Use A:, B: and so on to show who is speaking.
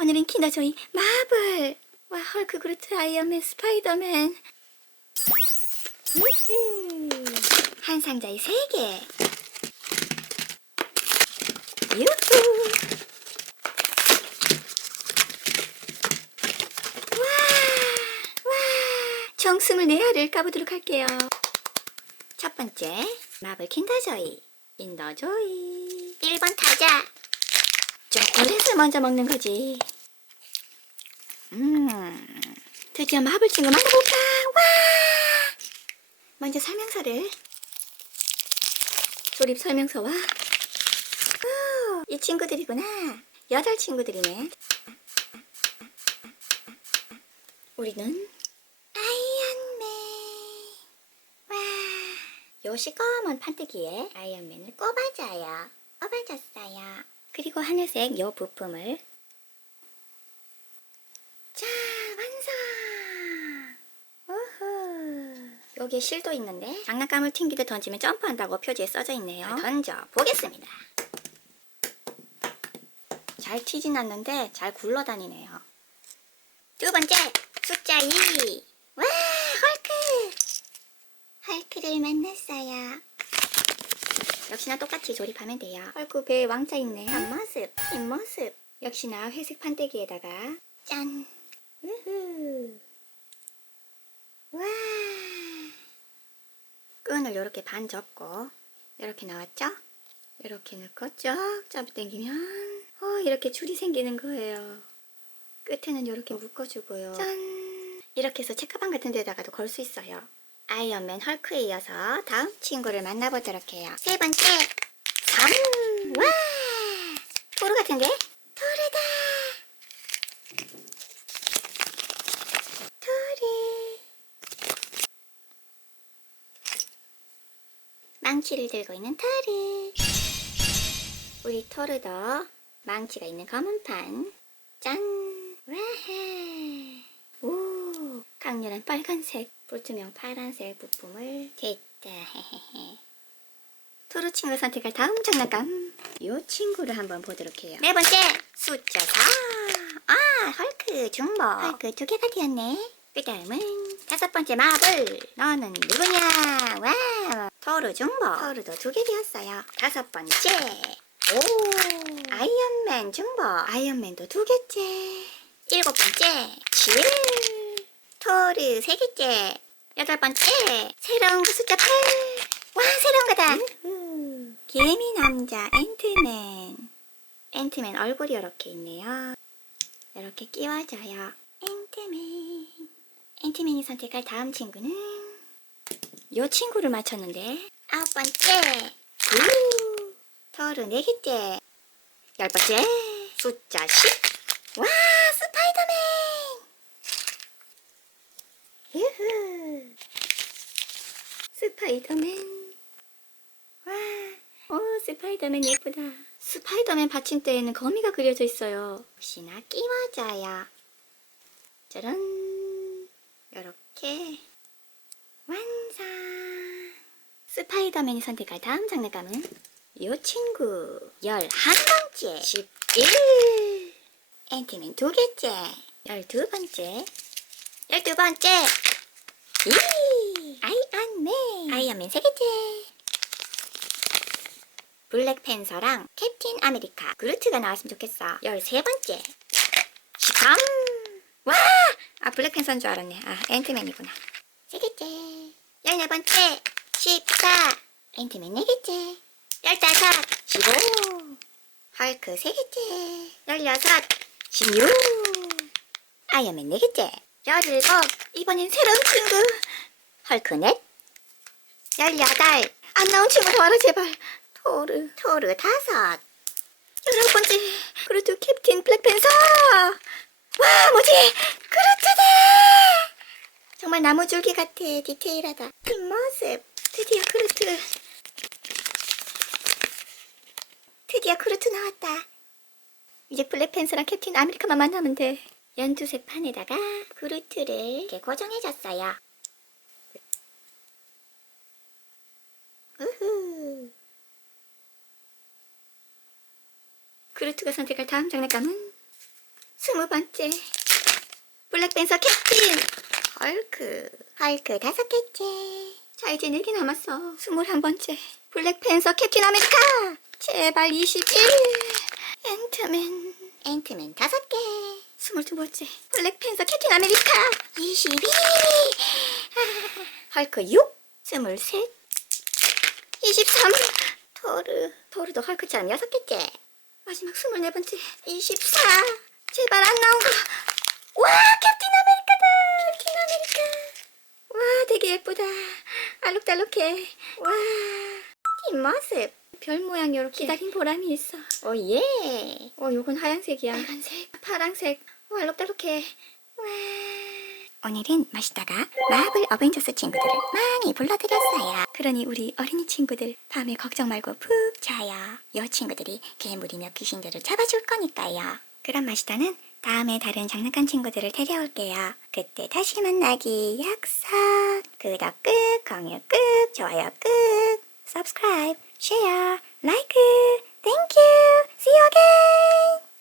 A: 오늘은 킨더조이 마블 와 헐크 그루트 아이언맨 스파이더맨. 한 상자에 세 개. 유후. 와, 와. 총 24알을 까보도록 할게요. 첫 번째, 마블 킨더조이. 킨더조이. 1번 타자. 초콜릿을 먼저 먹는 거지. 음, 드디어 마블 친구 만나볼까? 와! 먼저 설명서를. 조립 설명서와. 오, 이 친구들이구나. 여덟 친구들이네. 우리는 아이언맨. 와. 요 시꺼먼 판때기에 아이언맨을 꼽아줘요. 꼽아줬어요. 그리고 하늘색 요 부품을 자, 완성! 우후. 여기에 실도 있는데 장난감을 튕기듯 던지면 점프한다고 표지에 써져 있네요. 던져 보겠습니다. 잘 튀진 않는데 잘 굴러다니네요. 두 번째, 숫자 2. 와, 헐크! 헐크를 만났어요. 역시나 똑같이 조립하면 돼요. 헐크 배에 왕자 있네. 뒷모습, 뒷모습. 역시나 회색 판때기에다가 짠! 우후. 와. 끈을 이렇게 반 접고 이렇게 나왔죠? 이렇게 넣고 쫙 잡아당기면 어, 이렇게 줄이 생기는 거예요. 끝에는 이렇게 묶어주고요. 짠! 이렇게 해서 체크방 같은 데다가도 걸 수 있어요. 아이언맨 헐크에 이어서 다음 친구를 만나보도록 해요. 세 번째, 3! 와! 토르 같은데? 토르다! 토르. 망치를 들고 있는 토르. 우리 토르도 망치가 있는 검은 판. 짠! 와하! 오! 강렬한 빨간색, 불투명 파란색 부품을 됐다. 헤헤헤. 토르 친구 선택할 다음 장난감. 요 친구를 한번 보도록 해요. 네 번째, 숫자 4. 아, 헐크 중복. 헐크 두 개가 되었네. 그 다음은 다섯 번째 마블. 너는 누구냐? 와, 토르 중복. 토르도 두 개 되었어요. 다섯 번째. 오, 아이언맨 중복. 아이언맨도 두 개째. 일곱 번째, 칠. 토르 세 개째. 여덟 번째, 새로운 그 숫자 8. 와, 새로운 거다. 개미 남자 앤트맨. 앤트맨 얼굴이 이렇게 있네요. 이렇게 끼워져요. 앤트맨. 앤트맨이 선택할 다음 친구는 요 친구를 맞췄는데 아홉 번째 구 토르 네 개째 열 번째 숫자 10 와 스파이더맨 유후 스파이더맨 와, 오, 스파이더맨 예쁘다. 스파이더맨 받침대에는 거미가 그려져 있어요. 혹시나 끼워져요. 짜란. 이렇게 완성. 스파이더맨이 선택할 다음 장난감은 요 친구 11번째 11 앤티맨 두 개째 12번째 12번째 이 아이언맨 아이언맨 세 개째. 블랙팬서랑 캡틴 아메리카 그루트가 나왔으면 좋겠어. 13번째. 13 와! 아 블랙팬서인 줄 알았네. 아 앤트맨이구나. 세 개째. 14번째. 14 앤트맨 네 개째. 15 15 헐크 세 개째. 16 16 아이언맨 네 개째 17 이번엔 새로운 친구. 헐크 넷18안 나온 친구 더 와라 제발. 토르. 토르 다섯. 열아홉 번째. 그루트 캡틴 블랙팬서. 와 뭐지? 그루트다! 정말 나무줄기 같아. 디테일하다. 뒷모습. 드디어 그루트. 드디어 그루트 나왔다. 이제 블랙팬서랑 캡틴 아메리카만 만나면 돼 연두색 판에다가 그루트를 이렇게 고정해줬어요 우후 그루트가 선택할 다음 장난감은 스무 번째. 블랙팬서 캡틴. 헐크. 헐크 다섯 개째. 자, 이제 네개 남았어. 스물한 번째. 블랙팬서 캡틴 아메리카. 제발 21. 앤트맨. 앤트맨 다섯 개. 스물두 번째. 블랙팬서 캡틴 아메리카. 22. 아, 헐크 6. 스물셋. 23. 토르. 토르도 헐크처럼 여섯 개째. 마지막 스물네 번째. 24. 제발 안 나온 거. 와, 캡틴 아메리카다. 캡틴 아메리카. 와, 되게 예쁘다. 알록달록해. 와, 뒷모습. 별 모양 요렇게 기다린 보람이 있어. 오, 예. 어, 요건 하얀색이야. 빨간색, 파란색. 와, 알록달록해. 와. 오늘은 마시다가 마블 어벤져스 친구들을 많이 불러드렸어요. 그러니 우리 어린이 친구들 밤에 걱정 말고 푹 자요. 요 친구들이 괴물이며 귀신들을 잡아줄 거니까요. 그럼 마시다는 다음에 다른 장난감 친구들을 데려올게요. 그때 다시 만나기 약속. 구독 꾹, 공유 꾹, 좋아요 꾹, subscribe, share, like.